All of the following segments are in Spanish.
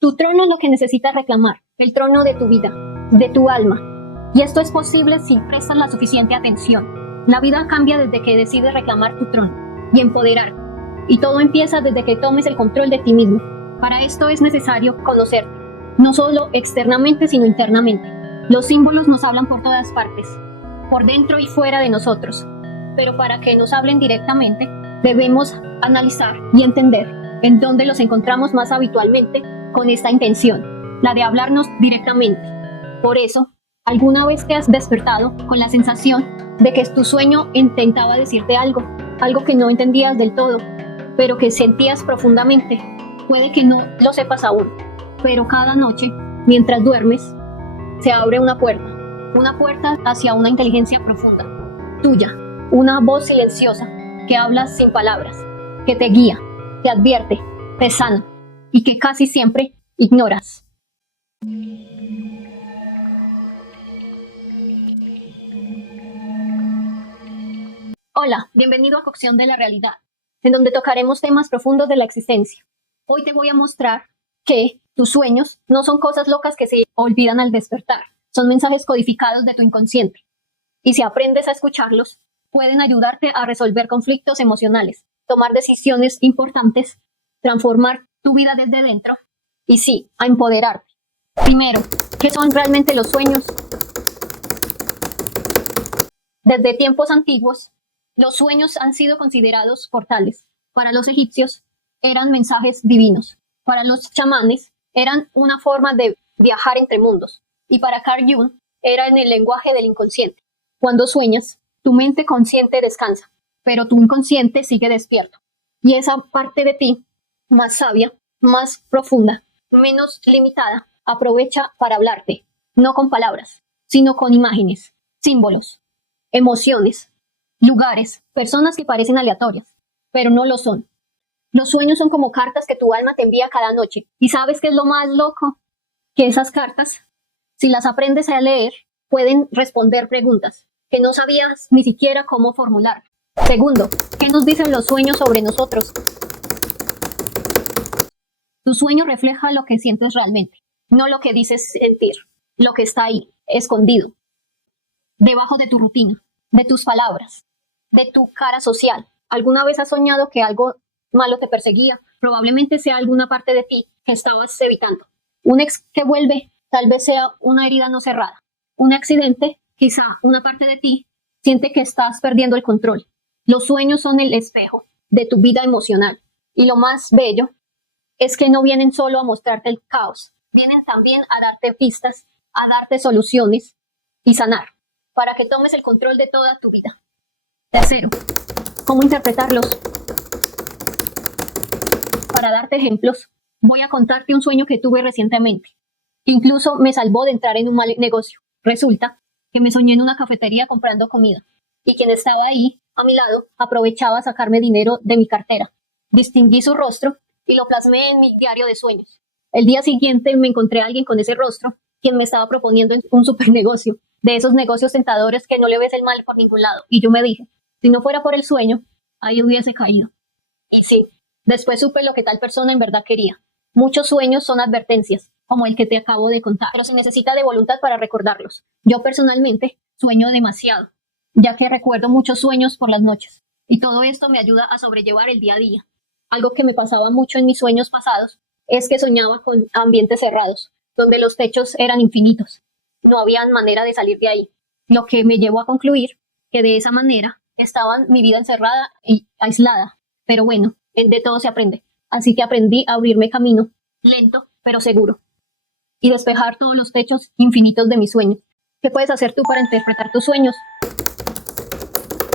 Tu trono es lo que necesitas reclamar, el trono de tu vida, de tu alma. Y esto es posible si prestas la suficiente atención. La vida cambia desde que decides reclamar tu trono y empoderarte. Y todo empieza desde que tomes el control de ti mismo. Para esto es necesario conocerte, no solo externamente, sino internamente. Los símbolos nos hablan por todas partes, por dentro y fuera de nosotros. Pero para que nos hablen directamente, debemos analizar y entender en dónde los encontramos más habitualmente con esta intención, la de hablarnos directamente. Por eso, ¿alguna vez te has despertado con la sensación de que tu sueño intentaba decirte algo que no entendías del todo, pero que sentías profundamente? Puede que no lo sepas aún, pero cada noche, mientras duermes, se abre una puerta hacia una inteligencia profunda, tuya, una voz silenciosa que habla sin palabras, que te guía, te advierte, te sana y que casi siempre ignoras. Hola, bienvenido a Cocción de la Realidad, en donde tocaremos temas profundos de la existencia. Hoy te voy a mostrar que tus sueños no son cosas locas que se olvidan al despertar, son mensajes codificados de tu inconsciente. Y si aprendes a escucharlos, pueden ayudarte a resolver conflictos emocionales, tomar decisiones importantes, transformar tu vida desde dentro y sí, a empoderarte. Primero, ¿qué son realmente los sueños? Desde tiempos antiguos, los sueños han sido considerados portales. Para los egipcios, eran mensajes divinos. Para los chamanes, eran una forma de viajar entre mundos. Y para Carl Jung, era en el lenguaje del inconsciente. Cuando sueñas, tu mente consciente descansa, pero tu inconsciente sigue despierto. Y esa parte de ti, más sabia, más profunda, menos limitada, aprovecha para hablarte, no con palabras, sino con imágenes, símbolos, emociones, lugares, personas que parecen aleatorias, pero no lo son. Los sueños son como cartas que tu alma te envía cada noche. ¿Y sabes qué es lo más loco? Que esas cartas, si las aprendes a leer, pueden responder preguntas que no sabías ni siquiera cómo formular. Segundo, ¿qué nos dicen los sueños sobre nosotros? Tu sueño refleja lo que sientes realmente, no lo que dices sentir, lo que está ahí, escondido, debajo de tu rutina, de tus palabras, de tu cara social. ¿Alguna vez has soñado que algo malo te perseguía? Probablemente sea alguna parte de ti que estabas evitando. Un ex que vuelve, tal vez sea una herida no cerrada. Un accidente, quizá una parte de ti siente que estás perdiendo el control. Los sueños son el espejo de tu vida emocional. Y lo más bello es que no vienen solo a mostrarte el caos, vienen también a darte pistas, a darte soluciones y sanar, para que tomes el control de toda tu vida. Tercero, ¿cómo interpretarlos? Para darte ejemplos, voy a contarte un sueño que tuve recientemente. Incluso me salvó de entrar en un mal negocio. Resulta que me soñé en una cafetería comprando comida, y quien estaba ahí, a mi lado, aprovechaba a sacarme dinero de mi cartera. Distinguí su rostro y lo plasmé en mi diario de sueños. El día siguiente me encontré a alguien con ese rostro, quien me estaba proponiendo un super negocio, de esos negocios tentadores que no le ves el mal por ningún lado. Y yo me dije, si no fuera por el sueño, ahí hubiese caído. Y sí, después supe lo que tal persona en verdad quería. Muchos sueños son advertencias, como el que te acabo de contar, pero se necesita de voluntad para recordarlos. Yo personalmente sueño demasiado, ya que recuerdo muchos sueños por las noches. Y todo esto me ayuda a sobrellevar el día a día. Algo que me pasaba mucho en mis sueños pasados es que soñaba con ambientes cerrados, donde los techos eran infinitos. No había manera de salir de ahí, lo que me llevó a concluir que de esa manera estaba mi vida encerrada y aislada. Pero bueno, de todo se aprende. Así que aprendí a abrirme camino, lento pero seguro, y despejar todos los techos infinitos de mis sueños. ¿Qué puedes hacer tú para interpretar tus sueños?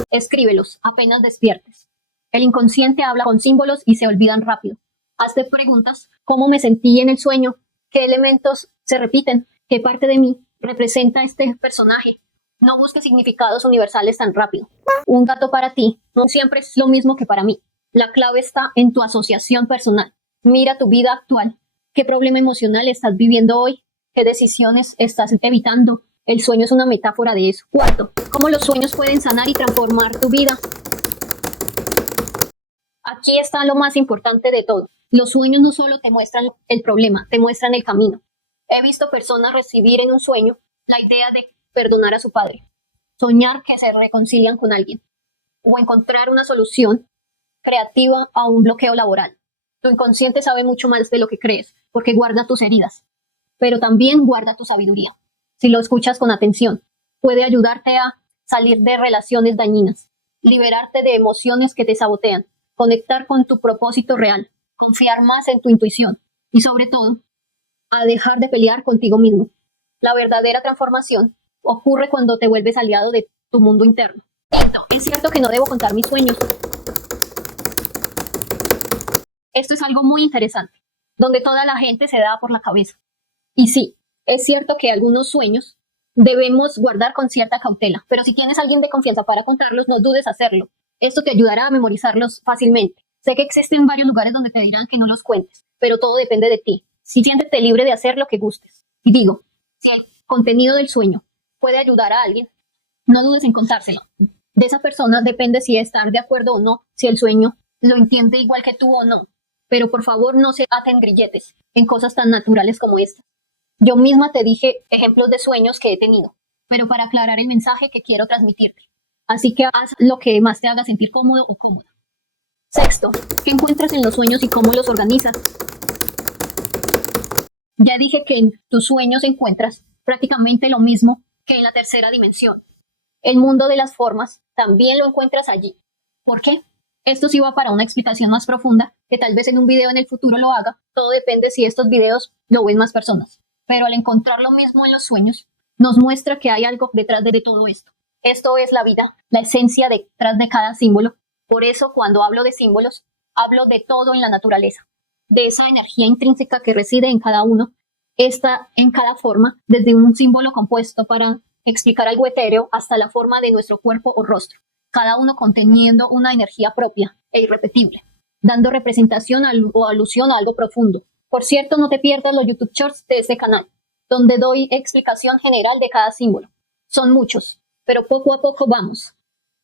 Escríbelos apenas despiertes. El inconsciente habla con símbolos y se olvidan rápido. Hazte preguntas: ¿cómo me sentí en el sueño? ¿Qué elementos se repiten? ¿Qué parte de mí representa este personaje? No busques significados universales tan rápido. Un gato para ti no siempre es lo mismo que para mí. La clave está en tu asociación personal. Mira tu vida actual. ¿Qué problema emocional estás viviendo hoy? ¿Qué decisiones estás evitando? El sueño es una metáfora de eso. Cuarto, ¿cómo los sueños pueden sanar y transformar tu vida? Aquí está lo más importante de todo. Los sueños no solo te muestran el problema, te muestran el camino. He visto personas recibir en un sueño la idea de perdonar a su padre, soñar que se reconcilian con alguien o encontrar una solución creativa a un bloqueo laboral. Tu inconsciente sabe mucho más de lo que crees porque guarda tus heridas, pero también guarda tu sabiduría. Si lo escuchas con atención, puede ayudarte a salir de relaciones dañinas, liberarte de emociones que te sabotean, conectar con tu propósito real, confiar más en tu intuición y sobre todo, a dejar de pelear contigo mismo. La verdadera transformación ocurre cuando te vuelves aliado de tu mundo interno. Quinto, es cierto que no debo contar mis sueños. Esto es algo muy interesante, donde toda la gente se da por la cabeza. Y sí, es cierto que algunos sueños debemos guardar con cierta cautela, pero si tienes a alguien de confianza para contarlos, no dudes hacerlo. Esto te ayudará a memorizarlos fácilmente. Sé que existen varios lugares donde te dirán que no los cuentes, pero todo depende de ti. Si siéntete libre de hacer lo que gustes. Y digo, si el contenido del sueño puede ayudar a alguien, no dudes en contárselo. De esa persona depende si estar de acuerdo o no, si el sueño lo entiende igual que tú o no. Pero por favor no se aten grilletes en cosas tan naturales como esta. Yo misma te dije ejemplos de sueños que he tenido, pero para aclarar el mensaje que quiero transmitirte. Así que haz lo que más te haga sentir cómodo o cómoda. Sexto, ¿qué encuentras en los sueños y cómo los organizas? Ya dije que en tus sueños encuentras prácticamente lo mismo que en la tercera dimensión. El mundo de las formas también lo encuentras allí. ¿Por qué? Esto sí va para una explicación más profunda, que tal vez en un video en el futuro lo haga. Todo depende si estos videos lo ven más personas. Pero al encontrar lo mismo en los sueños, nos muestra que hay algo detrás de todo esto. Esto es la vida, la esencia detrás de cada símbolo. Por eso, cuando hablo de símbolos, hablo de todo en la naturaleza, de esa energía intrínseca que reside en cada uno, está en cada forma, desde un símbolo compuesto para explicar algo etéreo hasta la forma de nuestro cuerpo o rostro, cada uno conteniendo una energía propia e irrepetible, dando representación o alusión a algo profundo. Por cierto, no te pierdas los YouTube Shorts de este canal, donde doy explicación general de cada símbolo. Son muchos, pero poco a poco vamos.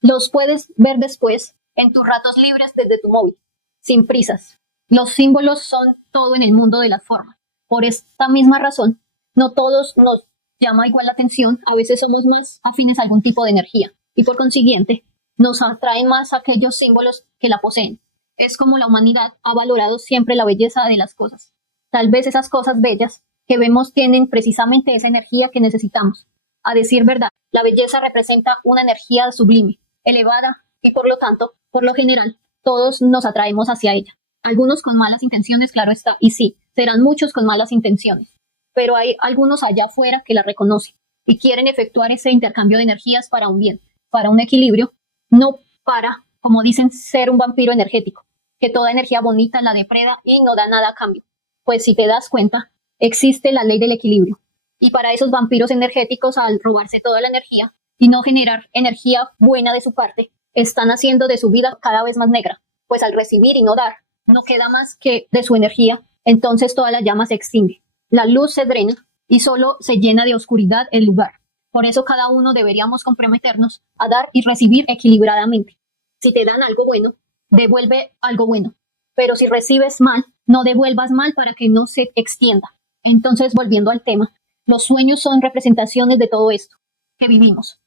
Los puedes ver después en tus ratos libres desde tu móvil, sin prisas. Los símbolos son todo en el mundo de las formas. Por esta misma razón, no todos nos llama igual la atención, a veces somos más afines a algún tipo de energía y por consiguiente nos atraen más aquellos símbolos que la poseen. Es como la humanidad ha valorado siempre la belleza de las cosas. Tal vez esas cosas bellas que vemos tienen precisamente esa energía que necesitamos. A decir verdad, la belleza representa una energía sublime, elevada y por lo tanto, por lo general, todos nos atraemos hacia ella. Algunos con malas intenciones, claro está, y sí, serán muchos con malas intenciones, pero hay algunos allá afuera que la reconocen y quieren efectuar ese intercambio de energías para un bien, para un equilibrio, no para, como dicen, ser un vampiro energético, que toda energía bonita la depreda y no da nada a cambio. Pues si te das cuenta, existe la ley del equilibrio, y para esos vampiros energéticos, al robarse toda la energía y no generar energía buena de su parte, están haciendo de su vida cada vez más negra, pues al recibir y no dar, no queda más que de su energía, entonces toda la llama se extingue. La luz se drena y solo se llena de oscuridad el lugar. Por eso cada uno deberíamos comprometernos a dar y recibir equilibradamente. Si te dan algo bueno, devuelve algo bueno. Pero si recibes mal, no devuelvas mal para que no se extienda. Entonces, volviendo al tema, los sueños son representaciones de todo esto que vivimos,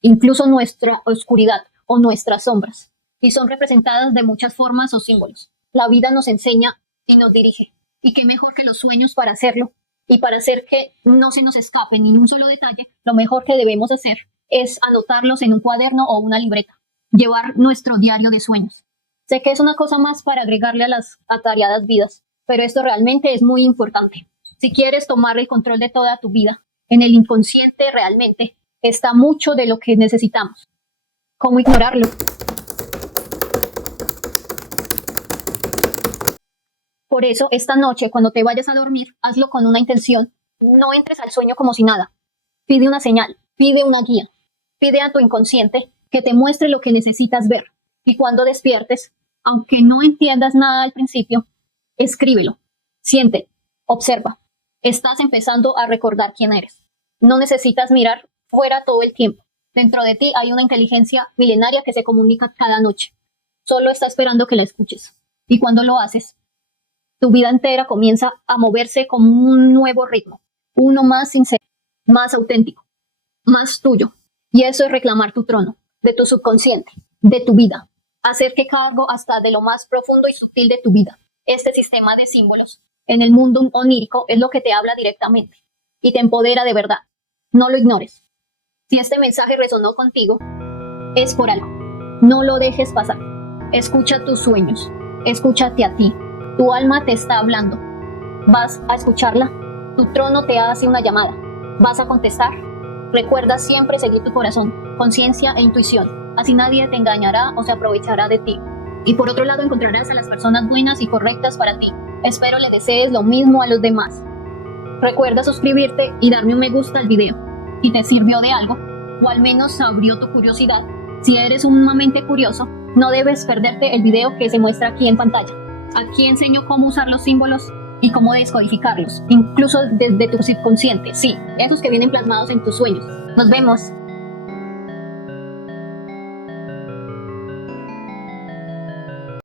incluso nuestra oscuridad o nuestras sombras, y son representadas de muchas formas o símbolos. La vida nos enseña y nos dirige. Y qué mejor que los sueños para hacerlo. Y para hacer que no se nos escape ni un solo detalle, lo mejor que debemos hacer es anotarlos en un cuaderno o una libreta. Llevar nuestro diario de sueños. Sé que es una cosa más para agregarle a las atareadas vidas, pero esto realmente es muy importante. Si quieres tomar el control de toda tu vida, en el inconsciente realmente está mucho de lo que necesitamos. ¿Cómo ignorarlo? Por eso, esta noche, cuando te vayas a dormir, hazlo con una intención. No entres al sueño como si nada. Pide una señal, pide una guía. Pide a tu inconsciente que te muestre lo que necesitas ver. Y cuando despiertes, aunque no entiendas nada al principio, escríbelo. Siente, observa. Estás empezando a recordar quién eres. No necesitas mirar fuera todo el tiempo. Dentro de ti hay una inteligencia milenaria que se comunica cada noche. Solo está esperando que la escuches. Y cuando lo haces, tu vida entera comienza a moverse con un nuevo ritmo, uno más sincero, más auténtico, más tuyo. Y eso es reclamar tu trono, de tu subconsciente, de tu vida, hacerte cargo hasta de lo más profundo y sutil de tu vida. Este sistema de símbolos en el mundo onírico es lo que te habla directamente y te empodera de verdad. No lo ignores. Si este mensaje resonó contigo, es por algo. No lo dejes pasar. Escucha tus sueños. Escúchate a ti. Tu alma te está hablando. ¿Vas a escucharla? Tu trono te hace una llamada. ¿Vas a contestar? Recuerda siempre seguir tu corazón, conciencia e intuición. Así nadie te engañará o se aprovechará de ti. Y por otro lado encontrarás a las personas buenas y correctas para ti. Espero le desees lo mismo a los demás. Recuerda suscribirte y darme un me gusta al video. Si te sirvió de algo, o al menos abrió tu curiosidad, si eres sumamente curioso, no debes perderte el video que se muestra aquí en pantalla. Aquí enseño cómo usar los símbolos y cómo descodificarlos, incluso desde tu subconsciente, sí, esos que vienen plasmados en tus sueños. Nos vemos.